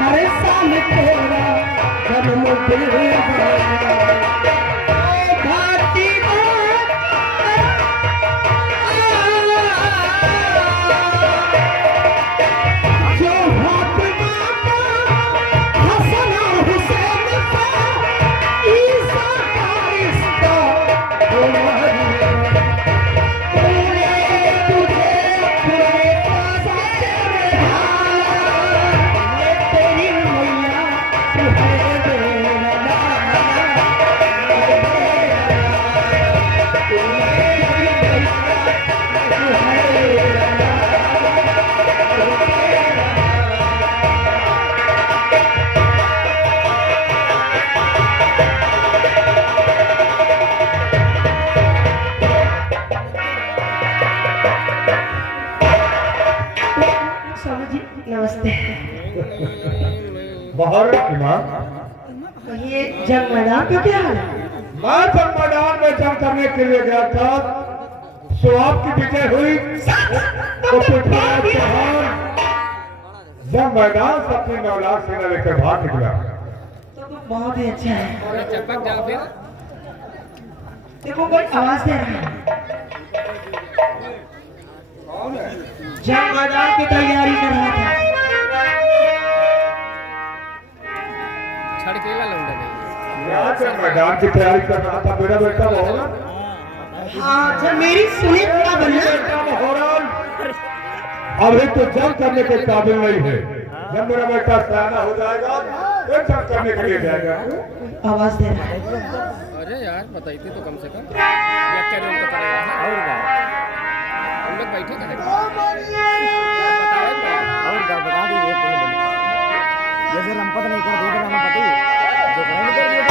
हर साल तेरा जन्मदिन नमस्ते। बाहर ये जंग मैदान का क्या हाल है? मैं जंग मैदान में जंग करने के लिए गया था, सो आपकी विजय हुई तो पृथ्वीराज चौहान जंग मैदान से अपनी 9 लाख सेना लेकर भाग निकला। तो बहुत ही अच्छा है। चपक जाओ फिर। देखो कोई आवाज दे रहा है। जंग मैदान की तैयारी कर रहा था। छड़केला लौंडा नहीं। जंग मैदान की तैयारी कर रहा था मेरा बेटा मोहरा। हाँ जब मेरी सुनी क्या बनना मोहरा अभी तो जंग करने के काबिल नहीं है। जब मेरा बेटा सयाना हो जाएगा फिर जंग करने के लिए जाएगा। आवाज दे रहा है। अरे यार बताई थी तो कम से कम या क्या लोग बता रहे हैं और हम लोग बैठे करें और बता दीजिए जैसे लंपत नहीं कर देगा ना पति जो नहीं कर दिया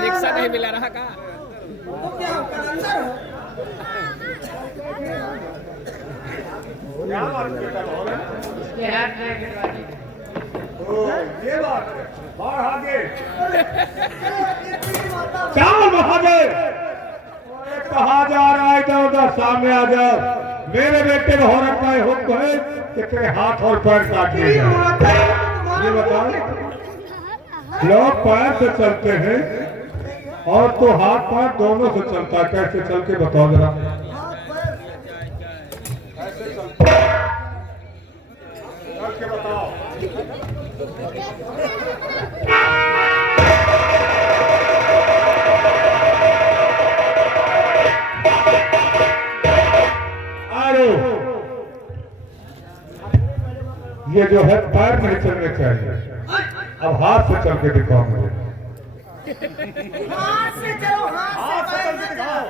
रिक्शा नहीं मिला रहा का तो क्या कलंदर हो? ये बात है। बाहर आगे चावल महादेव कहा जा रहा है इधर उधर सामने आ जाओ। मेरे बेटे को हो रखा है हुक्म है कि तेरे हाथ और पैर काट दिए जाए। ये बताओ लोग पैर से चलते हैं और तो हाथ पैर दोनों से चलता है। कैसे चल के बताओ जरा। कैसे चलता है चल के बताओ। ये जो है पैर नहीं चलने चाहिए। अब हाथ से चल के दिखाओ मुझे। हाथ से चलो हाथ से चल के दिखाओ।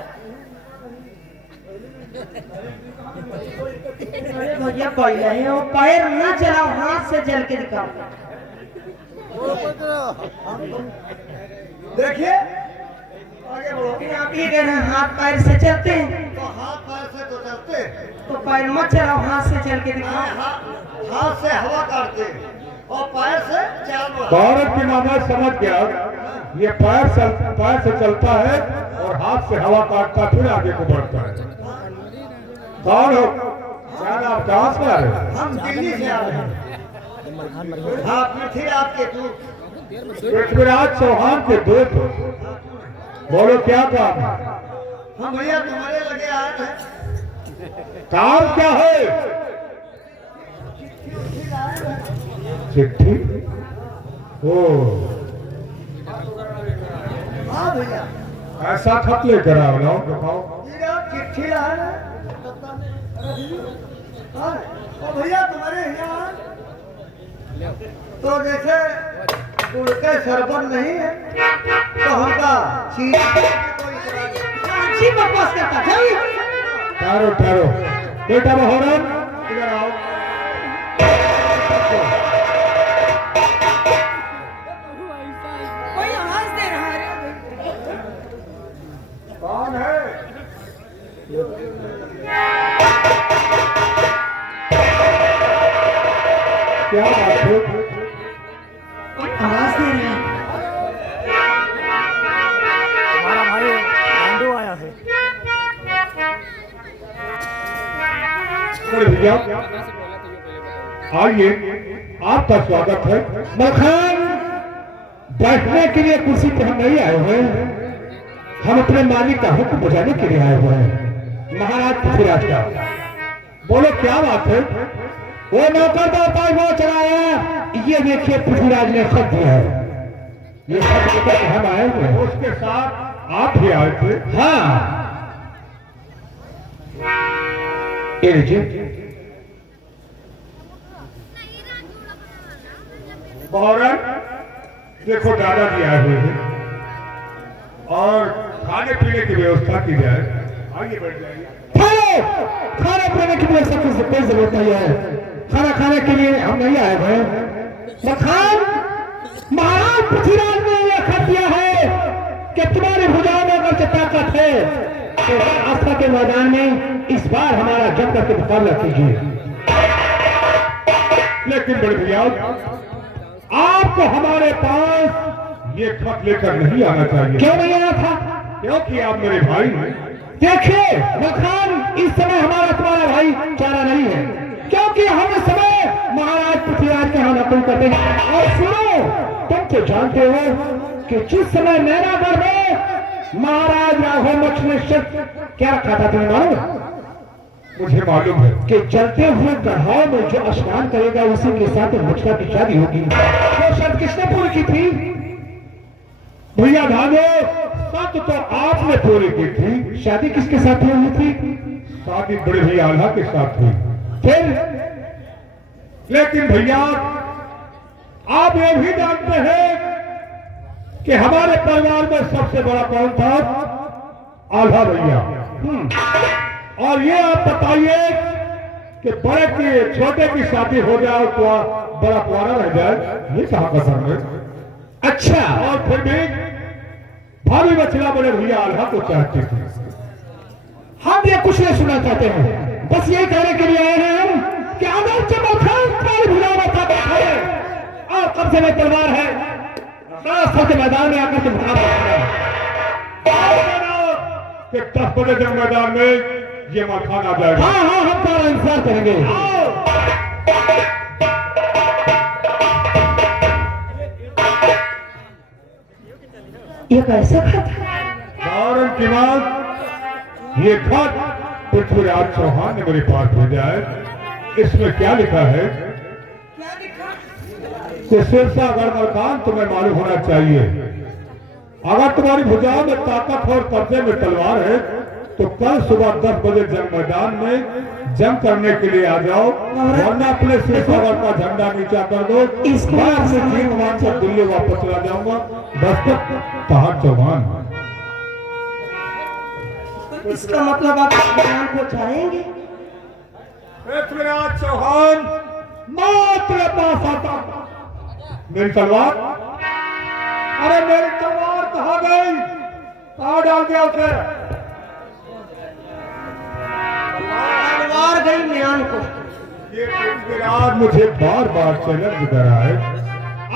अरे भैया पहले है वो पैर ना चलाओ हाथ से चल के दिखाओ। देखिए आगे बढ़ो। आप ये कह रहे हैं हाथ पैर से चलते हैं तो हाथ पैर से तो चलते तो पैर मत चलाओ हाथ से चल के दिखाओ। हाथ से हवा काटते और पैर से भारत की नाम समझ गया। ये पैर से चलता है और हाथ से हवा काटता फिर आगे को बढ़ता है। कौन हो आप कहाँ से आ रहे हैं? हम दिल्ली से आ रहे हैं। हाँ पृथ्वीराज के तू पृथ्वीराज चौहान के दूत हो। बोलो क्या काम है? हम भैया तुम्हारे लगे आए हैं। काम क्या है? चिट्ठी। ओ हाँ भैया ऐसा खत लेकर आओ। दिखाओ चिट्ठी हाँ, ओ भैया तुम्हारे यहाँ ले आओ। तो जैसे गुड़ के शरबत नहीं है तो हमका चीज बकवास करता जाइए। ठहरो ठहरो बेटा मोहरम इधर आओ। कोई आवाज दे रहा है। कौन है? क्या बात है? कोई आवाज दे रहा है। हमारा भाई पांडु आया है। बड़े भैया कहाँ से बोला तो ये पहले बताओ। आइए, आपका स्वागत है। मलखान, बैठने के लिए कुर्सी पे हम नहीं आए हुए हैं, हम अपने मालिक का हुक्म बजाने के लिए आए हुए हैं, महाराज पृथ्वीराज का। बोलो क्या बात है? वो नौकर का उपाय वो चलाया, ये देखिए पृथ्वीराज ने खत दिया है, ये खत लेकर के हम आए हुए हैं। उसके साथ आप भी आए थे? हाँ, ये लीजिए। मोहरम, देखो दादाजी आए हुए हैं और खाने पीने की व्यवस्था की जाए। आइए बैठ जाइए। खाने पीने की व्यवस्था की कोई जरूरत नहीं है, खाना खाने के लिए हम नहीं आए हुए। मखान, महाराज पृथ्वीराज ने यह खत दिया है कि तुम्हारी भुजाओं में अगर ताकत है तो आस्था के मैदान में इस बार हमारा जम करके मुकाबला कीजिए। लेकिन बड़े भैया, आपको हमारे पास ये खत लेकर नहीं आना चाहिए। क्यों नहीं आना था? क्योंकि आप मेरे भाई हैं। देखिए मखान, इस समय हमारा तुम्हारा भाई चारा नहीं है, क्योंकि हम इस समय महाराज पृथ्वीराज के यहाँ नौकरी करते हैं। और सुनो, तुम तो जानते हो कि जिस समय नैनागढ़ में महाराज राघव मक्ष ने क्या रखा था, तुम्हें मालूम? मुझे मालूम है कि जलते हुए गढ़ाओ में जो स्नान करेगा उसी के साथ मुक्ता की शादी होगी। वो शर्त किसने पूरी की थी? भैया भागो, शर्त तो आपने पूरी की थी। शादी किसके साथ हुई थी? शादी बड़े भैया आल्हा के साथ हुई। फिर लेकिन भैया, आप ये भी जानते हैं कि हमारे परिवार में सबसे बड़ा कौन था? आल्हा भैया। और ये आप बताइए कि बड़े की छोटे की शादी हो जाए तो बड़ा कुआरा रह जाए, ये कहाँ का धर्म है? अच्छा, और फिर भी भाभी बचला बड़े भैया आल्हा को चाहते थे। हम ये कुछ नहीं सुनना चाहते हैं, बस ये कहने के लिए आए हैं हम कि अगर जब और कब्जे में तलवार है, के मैदान में आकर के मुकाबला कि 10 बजे जब मैदान में ये मखान आ जाएगा। हाँ हाँ, हम सारा इंतजार करेंगे। ये कैसे खत है? की बात, ये खत पृथ्वीराज चौहान ने मेरे पास भेजा है। इसमें क्या लिखा है? क्या लिखा? कि सिरसागढ़ मलखान तुम्हें मालूम होना चाहिए, अगर तुम्हारी भुजाओं में ताकत और कब्जे में तलवार है तो कल सुबह 10 बजे जंग मैदान में जंग करने के लिए आ जाओ, वरना अपने सिरसागढ़ का झंडा नीचा कर दो। इस बार से जीत मान कर दिल्ली वापस चला जाऊंगा। दस्तक पहाड़ चौहान। इसका मतलब आप ज्ञान को चाहेंगे? पृथ्वीराज चौहान मात्र पास आता। मेरी तलवार, अरे मेरी तलवार कहाँ गई? कहाँ डाल दिया उसे? तलवार गई म्यान को। ये पृथ्वीराज मुझे बार बार चैलेंज कर रहा है।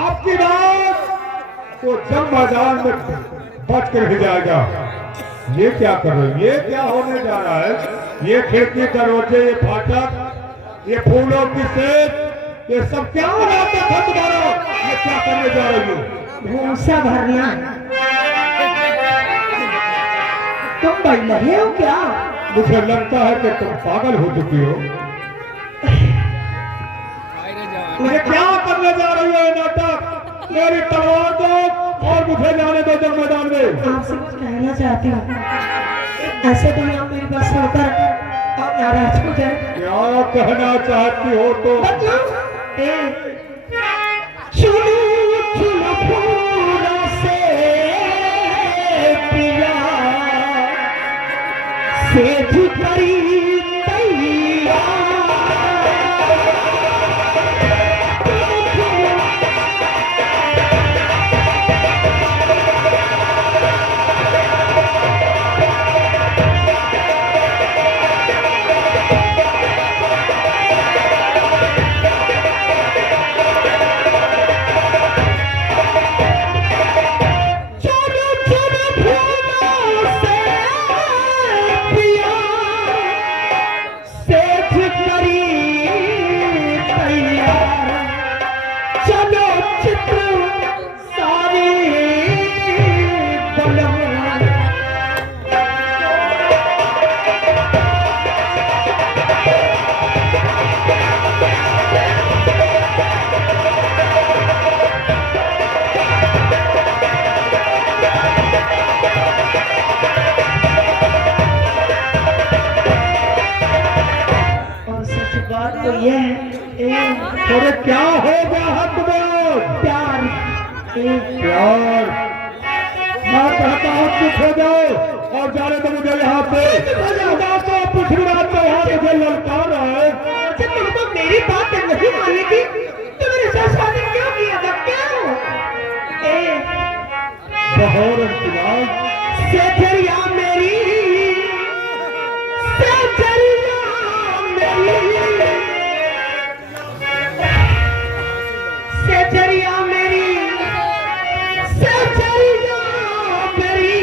आपकी बात तो जंग मैदान में बच कर ही जाएगा। ये क्या कर रहे हो? ये क्या होने जा रहा है? ये खिड़की दरवाजे, ये फाटक, ये फूलों की सेब, ये सब क्या हो रहा है? तुम्हारा ये क्या करने जा रही हो? भूसा भरना। तुम बढ़ रहे हो क्या? मुझे लगता है कि तुम पागल हो चुकी हो। मुझे क्या करने जा रही हो? ये नाटक, मेरी तलवार दो और मुझे जाने दो जंग मैदान में। आपसे कुछ कहना चाहती हूँ। ऐसे तो आप मेरी बात सुनकर आप नाराज हो जाए क्या कहना चाहती हो तो चुनु चुनु फूलों से पिया सेठ करी तैयार तो ये अरे क्या हो गया हक में प्यार प्यार मैं कहता हूँ चुप हो जाओ और जाने दो मुझे यहाँ से तो पिछड़ी रात तो यहाँ मुझे ललकार है तुम तो मेरी बात नहीं मानी थी तो मेरे साथ शादी क्यों किया था क्यों बहुत इंतजार सेठरिया मेरी सेठरिया मेरी सेठरिया मेरी सेठरिया मेरी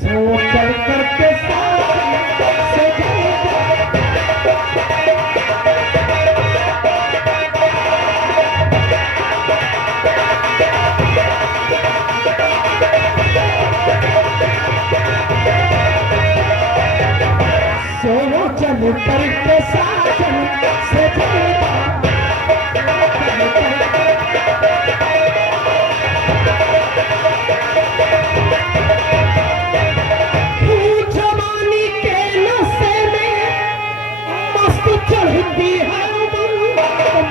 सो कर करके सोनो चल करके साजन से जवानी के नशे में मस्त चढ़ती है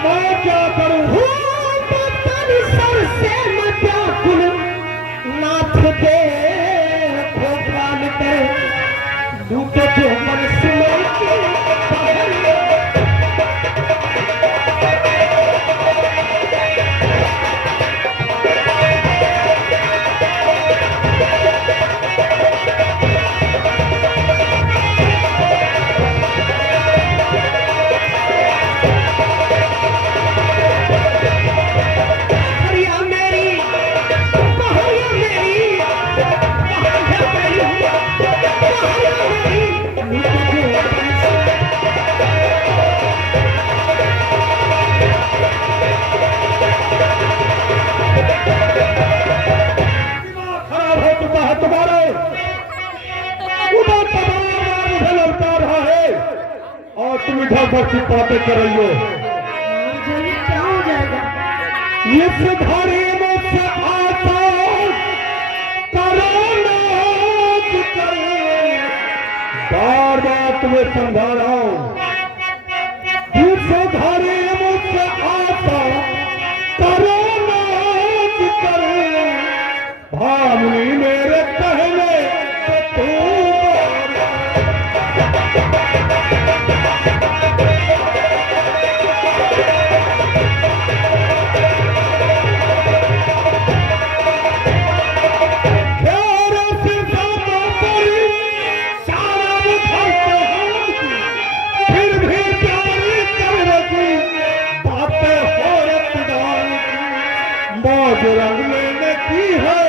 मैं क्या करूँ सर से मैं व्याकुल नाथ दे भोपाल के लूट जो मन सुमर की तुम इधर भर की बातें कर रही हो क्या हो जाएगा इस घड़ी मुझसे आता करो बार बार तुम्हें समझा रहा हूं इस घड़ी मुझसे आता करो भावनी मेरे कहने तो रंग लेने की है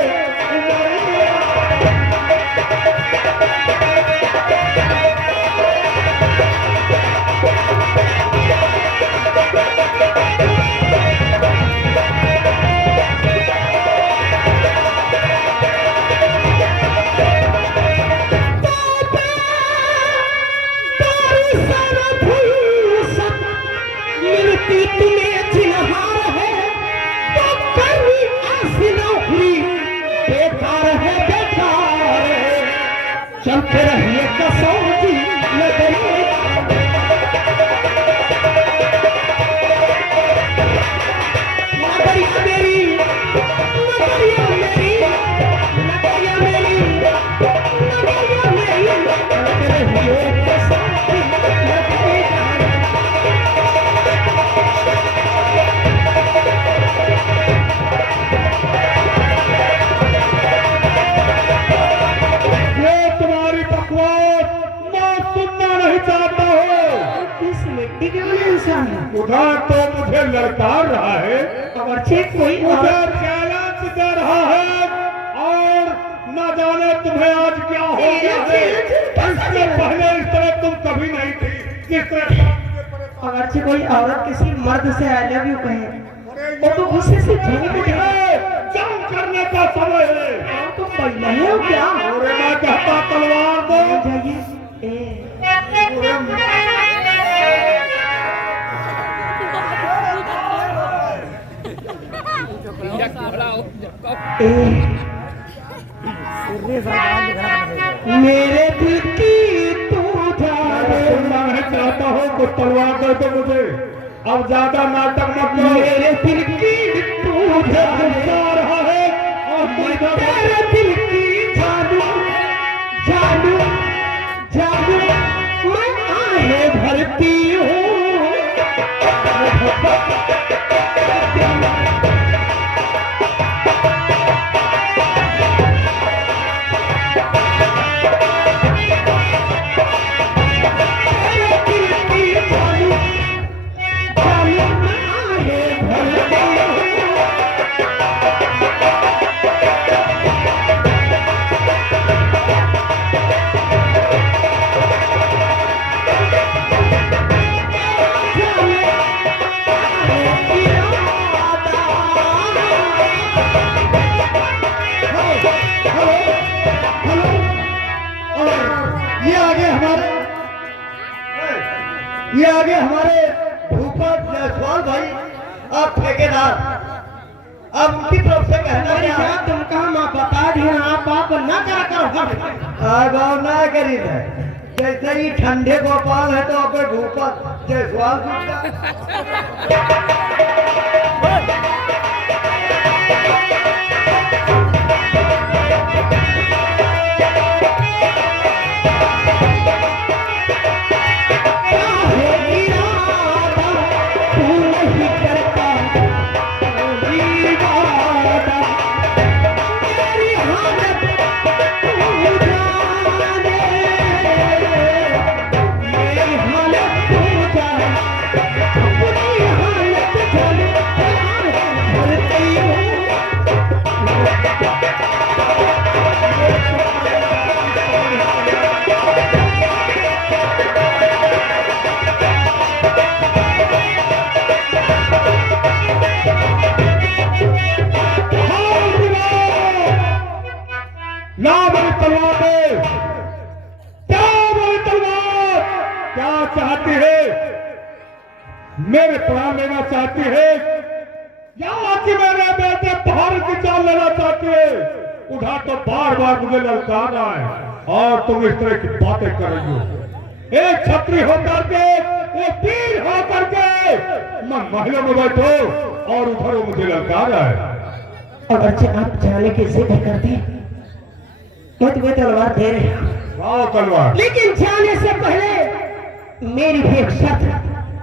मिलती तुम्हें जिन्हार है बेकार है चलते रहिए कसौटी निर्बल इंसान है। उधर तो मुझे ललकार रहा है, अगरचे कोई उधर चैलेंज दे रहा है, और न जाने तुम्हें आज क्या हो गया है। इससे पहले इस तरह तुम कभी नहीं थी जिस तरह। अगरचे कोई औरत किसी मर्द से आई लव यू कहे वो तो गुस्से से झूठ है। जंग करने का समय है। तो पहले ही हो क्या? और मैं कहता तलवार दो। जाइए ए या घोड़ा हो सिर्रे सरकार लिखना पड़ेगा। मेरे दिल की तू जाने सुनना नहीं चाहता हूँ तो तलवार दे दो मुझे। अब ज्यादा नाटक मत करो। मेरे दिल की तू जाने जा रहा है और तेरे दिल की जानू जानू जानू मैं आहे भरती हूँ। ये आगे हमारे भूपत जायसवाल भाई, आप ठेकेदार, अब उनकी तरफ से कहना क्या है? तुम कहा माँ बता दिया आप बाप ना करा करो। आगाव ना करी है। जैसे ही ठंडे गोपाल है तो अपने भूपत जायसवाल चाहती है, मेरे प्राण लेना चाहती है, या कि मेरे बेटे पहाड़ की चाल लेना चाहती है? उधर तो बार बार मुझे ललकार रहा है और तुम इस तरह की बातें कर रही हो। एक छत्री होकर के, एक वीर होकर के मैं महलों में बैठो और उधर वो मुझे ललकार रहा है। अगरचे आप जाने की जिद करते मैं तुम्हें तलवार दे रही हूँ, तलवार, लेकिन जाने से पहले मेरी भी एक शर्त है।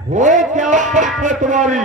वो क्या शर्त है तुम्हारी?